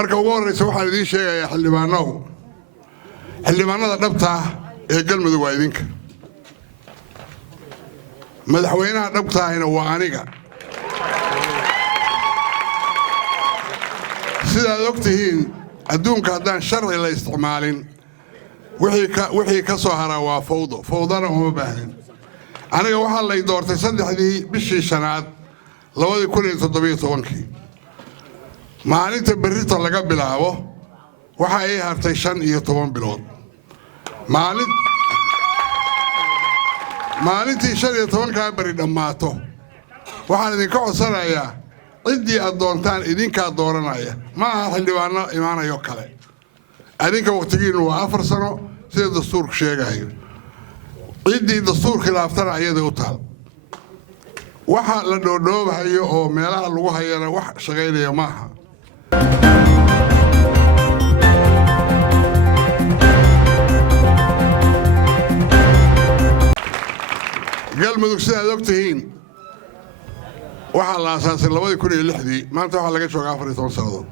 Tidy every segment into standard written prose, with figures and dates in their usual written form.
marka ugu horreysa waxaan idiin sheegayaa xildhibaanada dhabta ah ee galmudug waa idinka madaxweynaha dhabta ahina waa aniga sidaad ogtihiin adduunka haddaan sharci la isticmaalin wixii ka soo haraa waa fawdana uma baahnin aniga waxaa lay doortay 3dii bishii shanaad 2017 maalinta berrito laga bilaabo waxa ay hartay 15 bilood maalintii 15 bari dhammaato waxaan idinka codsanayaa ciddii aad doontaan idinkaa dooranaya ma aha xildhibaano imaanayo kale adinka waqtigiinu waa 4 sano sida dastuurku sheegayo ciddii dastuur khilaaftana ayada u taal waxa la dhoodhoobayo oo meelaha lagu hayana wax shaqaynaya ma aha galmudug sidaad ogtihiin waxaa la aasaasay 2006 maanta waxaa laga joogaa 14 sannadood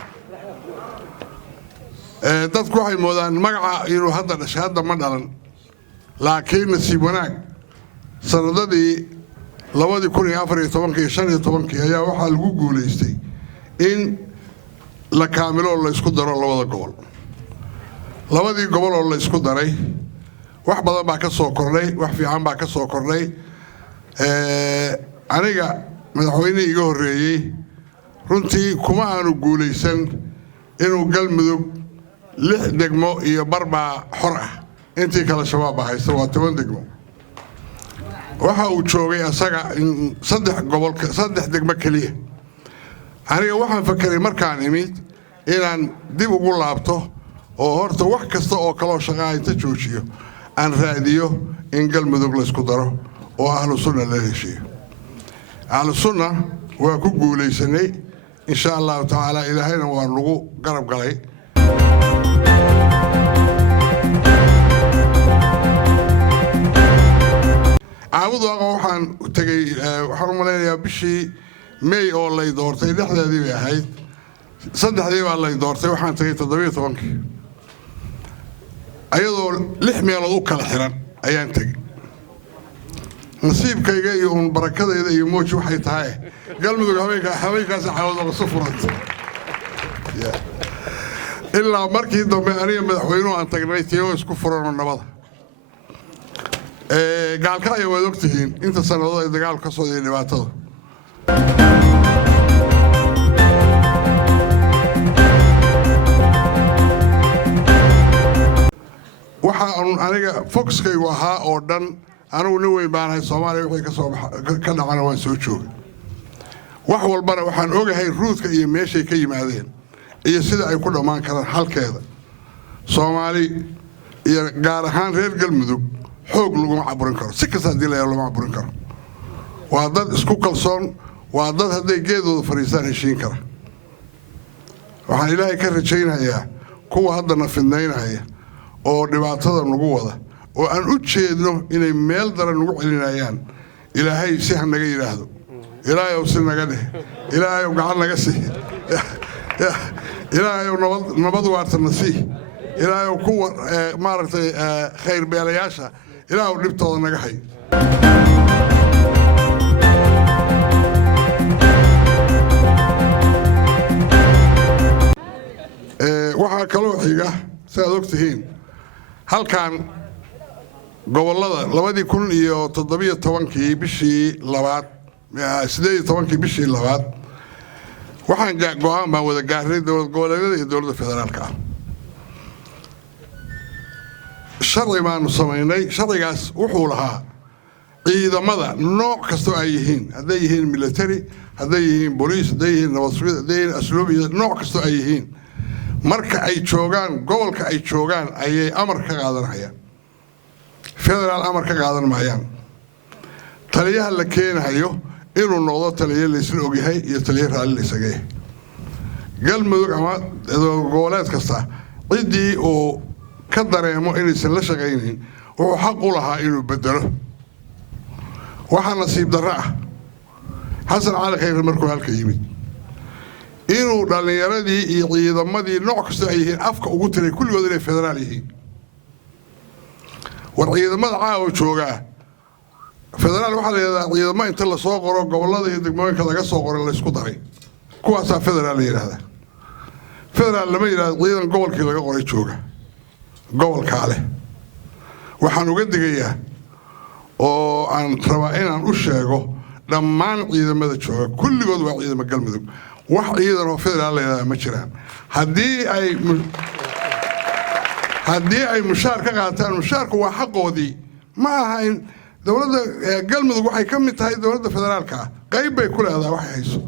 dadku waxay moodaan magaca inuu hadda dhashay hadda ma dhalan laakiin nasiib wanaag sanadadii 2014 iyo 15 ayaa waxaa lagu guulaystay in la kaamilo la isku daro labadii gobol oo la isku daray wax badan baa ka soo kordhay wax fiican baa ka soo kordhay aniga madaxweyne iga horreeyay runtii kuma aanu guulaysan inuu galmudug 6 degmo iyo barbaa xor ah intii kala shabaab haysta waa 10 degmo waxa uu joogay asaga 3 degmo kaliya aniga waxaan fakaray markaan imid inaan dib ugu laabto oo horta wax kasta oo kale shaqaa inta joojiyo aan raadiyo in galmudug la isku daro oo ahlu sunna la heshiyo ahlu sunna waa ku guulaysanay insha Allah taala ilaahayna waa nagu garab galay عاود waxaan tagay waxaan umaleeyaa bishii May oo lay doortay 6deedii bay ahayd 3dii baa lay doortay waxaan tagay 17 ayadoo 6 meelood u kala xiran ayaan tagay nasiibkayga iyo barakadayda iyo mooji waxay tahay galmudug habeenkaas xawad oo soo furantay ilaa markii dambe aniga madaxweynuhu aan tagnay tiyo isku furano nabada gaalka ay wada ogtihiin inta sanadood ay dagaal ka soo dhibaatada waxa aniga foxkaygu ahaa oo dhan anigu nin weyn baan ahay Soomaaliya wixii ka soo ka dhacana waan soo joogay wax walbana waxaan ogahay ruudka iyo meeshay ka yimaadeen iyo sida ay ku dhamaan karaan halkeeda Soomaali iyo gaar ahaan reer galmudug xoog lagu caburin karo si kasta dilay loo caburin karo waa dad isku kalsoon waa dad haday geedooda fariistaan heshiin kara waxaan ilaahay ka rajaynayaa kuwa hadda nafidnaynaya oo dhibaatada nagu wada oo aan u jeedno inay meel daran nagu celinayaan ilaahay si hanaga yiraahdo ilaahay oo si naga dheh ilaahay oo gacan naga sii ilaahay oo nabad waarta nasiih ilaahay oo kuwa maaragtay khayr beelayaasha ilaahay oo dhibtooda naga hay waxa kaloo xiga sidaad ogtihiin halkan gobolada 2017 bishii labaad 18 bishii labaad waxaan go'aan baan wada gaaray dowlad goboleedyada iyo dowladda federaalka sharci baanu samaynay sharcigaas wuxuu lahaa ciidamada nooc kasta ay yihiin haday yihiin military haday yihiin police haday yihiin nabad sugid haday yihiin asluub iyo nooc kasta ay yihiin marka ay joogaan gobolka ay joogaan ayay amar ka qaadanayaan federal amar ka qaadan maayaan taliyaha la keenayo inuu noqdo taliye la isla ogyahay iyo taliye raali la isagay galmudug ama goboleed kasta cidii oo ka dareemo inaysan la shaqaynin wuxuu xaq u lahaa inuu bedelo waxa nasiib darro ah xasan cali khayr markuu halka yimid inuu dhallinyaradii iyo ciidamadii nooc kasta ay yihiin afka ugu tiray kulligood inay federaal yihiin war ciidamada caawa joogaa federaal waxaa la yidhahdaa ciidamo inta lasoo qoro gobollada iyo degmooyinka laga soo qoray laysku daray kuwaasaa federaal la yidhahdaa federaal lama yidhahdo ciidan gobolkii laga qoray jooga gobolkaa leh waxaan uga digayaa oo aan rabaa inaan u sheego dhammaan ciidamada jooga kulligood waa ciidamo galmudug wax ciidan oo federaal la yidhahdaa ma jiraan haddii ay mushaar ka qaataan mushaarku waa xaqoodii ma aha in dowladda galmudug waxay ka mid tahay dowladda federaalka ah qayb bay ku leedahay waxay hayso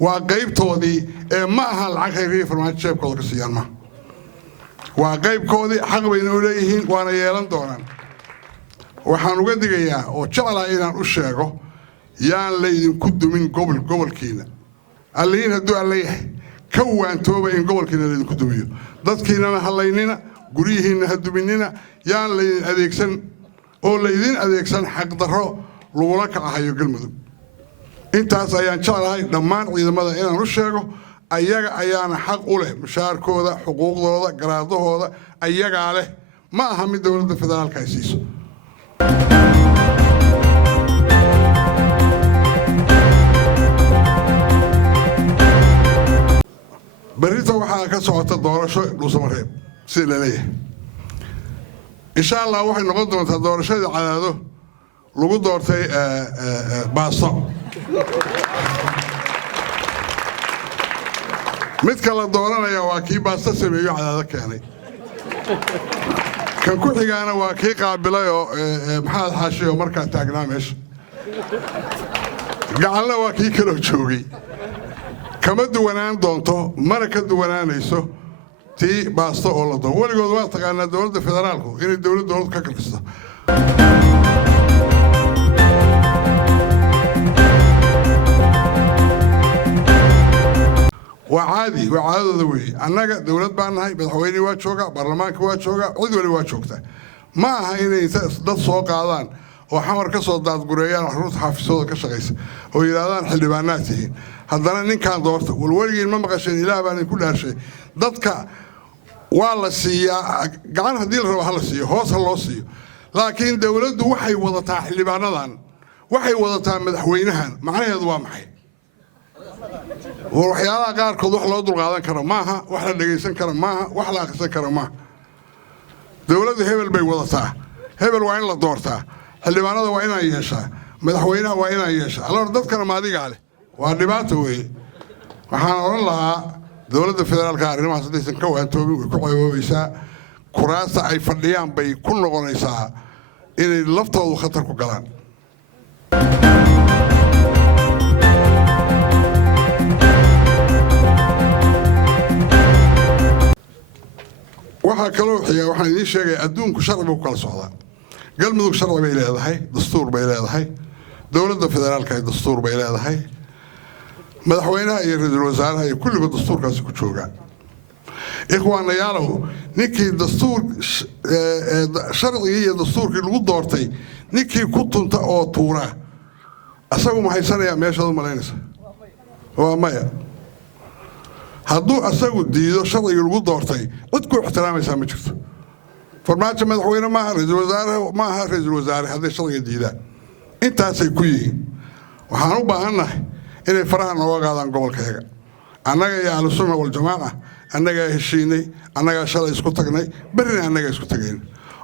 waa qaybtoodii ee ma aha lacag hayriya farmaajo jeebkooda ka siiyaan maaha waa qaybkoodii xaq bayna u leeyihiin waana yeelan doonaan waxaan uga digayaa oo jeclaa inaan u sheego yaan laydinku dumin gobolkiina allihiin hadduu alla yahay ka waantooba in gobolkiina laydinku dumiyo dadkiinana halaynina guryihiinna ha duminina yaan laydin adeegsan oo laydin adeegsan xaqdarro lagula kacahayo galmudug intaas ayaan jeclahay dhammaan ciidamada inaan u sheego ayaga ayaana xaq u leh mushaarkooda xuquuqdooda garaadahooda ayagaa leh ma aha mid dowladda federaalka ay siiso berrita waxaa ka socota doorasho dhuusamareeb sida la leeyahay insha allah waxay noqon doontaa doorashadii cadaado lagu doortay baasto midka la dooranaya waa kii baasto sameeyo cadaado keenay kan ku xigaana waa kii qaabilay oo maxamed xaashi oo markaa taagnaa meesha gacanna waa kii kaloo joogay kama duwanaan doonto mana ka duwanaanayso tii baasto oo la doono weligood waa taqaanaa dowladda federaalku inay dowlad ka kalkisto waa caadadooda weeye annaga dowlad baan nahay madaxweyne waa jooga baarlamaanka waa jooga cid wali waa joogta ma aha inay dad soo qaadaan oo xamar ka soo daadgureeyaan xarunta xaafisooda ka shaqaysa oo yidhaahdaan xildhibaanaad tihiin haddana ninkaan doorta walweligiin ma maqasheen ilaah baan idinku dhaashay dadka waa la siiyaa gacan haddii la rabo ha la siiyo hoos ha loo siiyo laakiin dowladdu waxay wadataa xildhibaanadan waxay wadataa madaxweynahan macnaheedu waa maxay waxyaalaha qaarkood wax loo dulqaadan karo maaha wax la dhegaysan karo maaha wax la akhrisan karo maaha dowladda hebel bay wadataa hebel waa in la doortaa xildhibaanada waa inaan yeeshaa madaxweynaha waa inaan yeeshaa alloor dadkana maadigaa leh waa dhibaato weeye waxaan odhan lahaa dowladda federaalka arrimahaas haddaysan ka waantoobin way ku ceeboobaysaa kuraasta ay fadhiyaan bay ku noqonaysaa inay laftoodu khatar ku galaan waxaa kaloo xiga waxaan idiin sheegaya adduunku sharci buu ku kala socdaa galmudug sharci bay leedahay dastuur bay leedahay dowladda federaalka dastuur bay leedahay madaxweynaha iyo ra-iisul wasaaraha iyo kulligood dastuurkaasi ku joogaan ikhwaanayaalow ninkii dastuur sharcigii iyo dastuurkii lagu doortay ninkii ku tunta oo tuura asagu ma haysanayaa meeshaad u malaynaysa waa maya hadduu asagu diido sharcigii lagu doortay cid ku ixtiraamaysaa ma jirto farmaajo madaxweyne maaha ra-iisul wasaare ma aha ra-iisul wasaare hadday sharciga diidaan intaasay ku yihiin waxaan u baahannahay inay faraha nooga qaadaan gobolkayaga annaga iyo ahlusunna waljamaaca annagaa heshiinay annagaa shalay isku tagnay berrina annagaa isku tagayn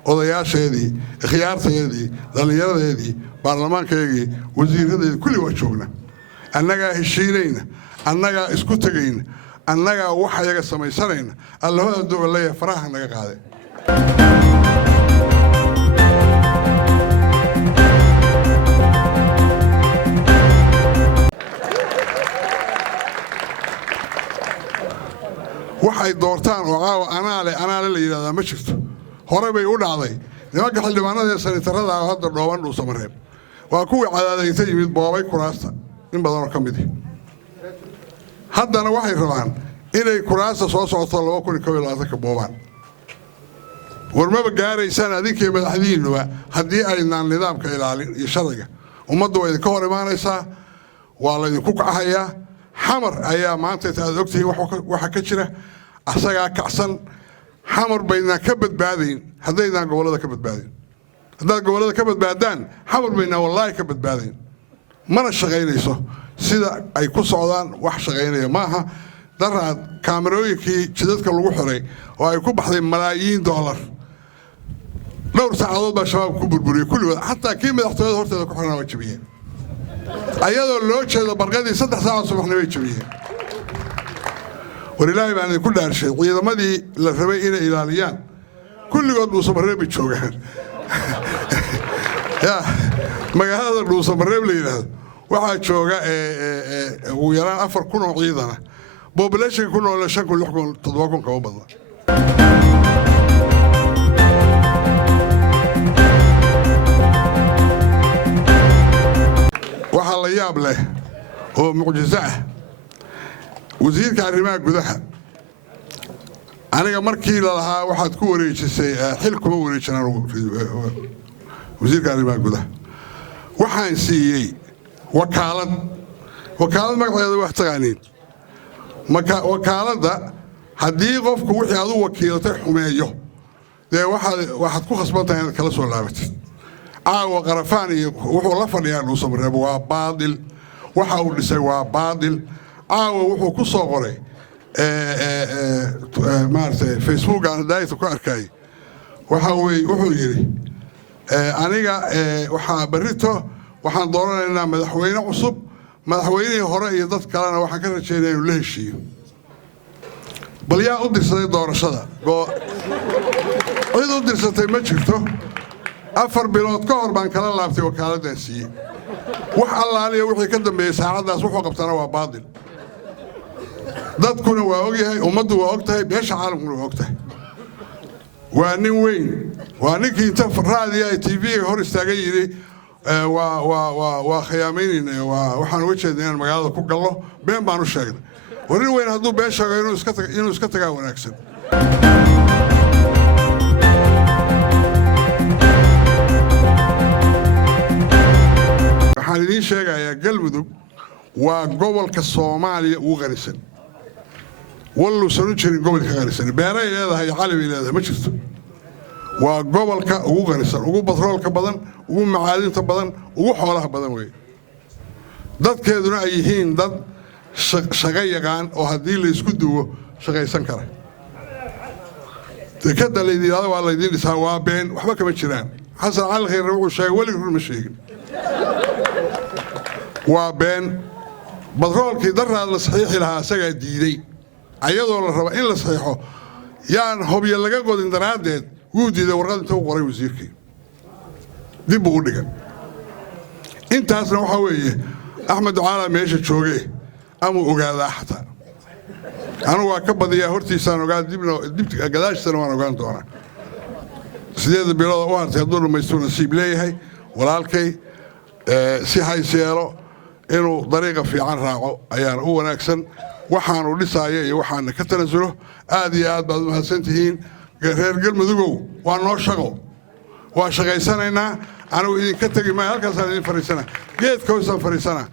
odayaasheedii khiyaartayeedii dhallinyaradeedii baarlamaankaygii wasiiradeedii kulli waa joogna annagaa heshiinayna annagaa isku tegayna annagaa waxa yaga samaysanayna allahooda dooga leeyahay faraha naga qaade waxay doortaan oo caawa anaale la yidhahdaa ma jirto hore bay u dhacday nimanka xildhibaanada ee sanitarada ah hadda dhooban dhuusamareeb waa kuwii cadaadayta yimid boobay kuraasta in badanoo ka midi haddana waxay rabaan inay kuraasta soo socoto 2021 ka boobaan warmaba gaaraysaan adinkii madaxdiinuba haddii aynaan nidaamka ilaalin iyo sharciga ummaddu waa idinka hor imaanaysaa waa laydinku kacahayaa حمر أيام ما أنت تأذكتي وحكى كذا أسرع كأسن حمر بيننا كبد بعدين هذينا قولنا كبد بعدين هذا قولنا كبد بعدين حمر بيننا والله كبد بعدين ما نشغيل يسوع سيدا أي كوسعدان وحش غيره معها درع كاميروي كي جدت كالوحري ويكون بحضي ملايين دولار لو ساعدوا بشباب كبر بري كل حتى كيما احتاج هرت كحنا وجبيه أيضا لو شيء برقدي 6 ساعات صبح نوجبيه ولله يعني كل هالشيء وإذا ما دي للربيين إلاليان كل قد وصبرنا بتشوجان يا ما هذا الوصبرنا بلينا waxaa jooga ugu yaraan 4 kun oo ciidan ah population kun oo 5 kun 6 kun 7 kun ka badan waxa la yaab leh oo mucjiso ah wasiirka arrimaha gudaha aniga markii la lahaa waxaad ku wareejisay xil kuma wareejinaan wasiirka arrimaha gudaha waxaan siiyay وكالة مقطعية واحد تغانين وكالة هدي قفك وحي هذو وكيلة حماية ده واحد كو خصبتها يعني كلا سؤال لابت وقرفاني وحو لفني يعني وصبر وباطل وحاول يسوي باطل وحو كو صغري مارتي فيسبوك أنا دايت وكاركاي وحو يري أنا وحا بريته waxaan dooranaynaa madaxweyne cusub madaxweynihii hore iyo dad kalena waxaan ka rajaynayaa inuu la heshiiyo bal yaa u dirsaday doorashada cid u dirsatay ma jirto 4 bilood ka hor baan kala laabtay wakaaladdan siiyey wax allaaliya wixii ka dambeeyey saacaddaas wuxuu qabtana waa baadil dadkuna waa ogyahay ummaddu waa ogtahay beesha caalamkuna waa ogtahay waa nin weyn waa ninkii inta raadiya TV hor istaagay yidhi وخيامين وحنا وجهنا المجال كوك الله بين بانو شاغل ورين وين هذو بين شاغل إنه سكتة جاون أكسب حالين شاغل يا قلبه وقبل كالصومالي وغريسن والله سنوشين قبل كغريسن بيراي هذا هي عالمي هذا ما شفته وقبل وغريسن وقبل بترول كبدن ugu macaalinta badan ugu xoolaha badan way dadkeeduna ay yihiin dad shaqo yaqaan oo hadii la isku duwo shaqaysan kara dekada leeyahay waa la idin dhisaa waa been waxba kama jiraan xasan cali khayr wuxuu sheegay wali run ma sheegin waa been badroolkii daraad la saxiixi lahaa asaga diiday ayadoo la rabo in la saxiixo yaan hobyo laga godin daraadeed wuu diiday warqad inta uu qoray wasiirkii dib ugu dhigan intaasna waxa weeye axmed ducaala meesha joogay ama ogaadaa xataa anigu waa ka badiyaa hortiisaan ogaa dib gadaashiisana waan ogaan doonaa 8 bilood u hartay hadduu dhamaysto nasiib leeyahay walaalkay si hayseelo inuu dariiqa fiican raaco ayaan u wanaagsan waxaanu dhisaayo iyo waxaana ka tanasulo aad iyo aad baad u mahadsantihiin reer galmudugow waa noo shaqo waa shaqaysanaynaa أنا وإذا كنت جماعة كذا فريسنا جيت كويس فريسنا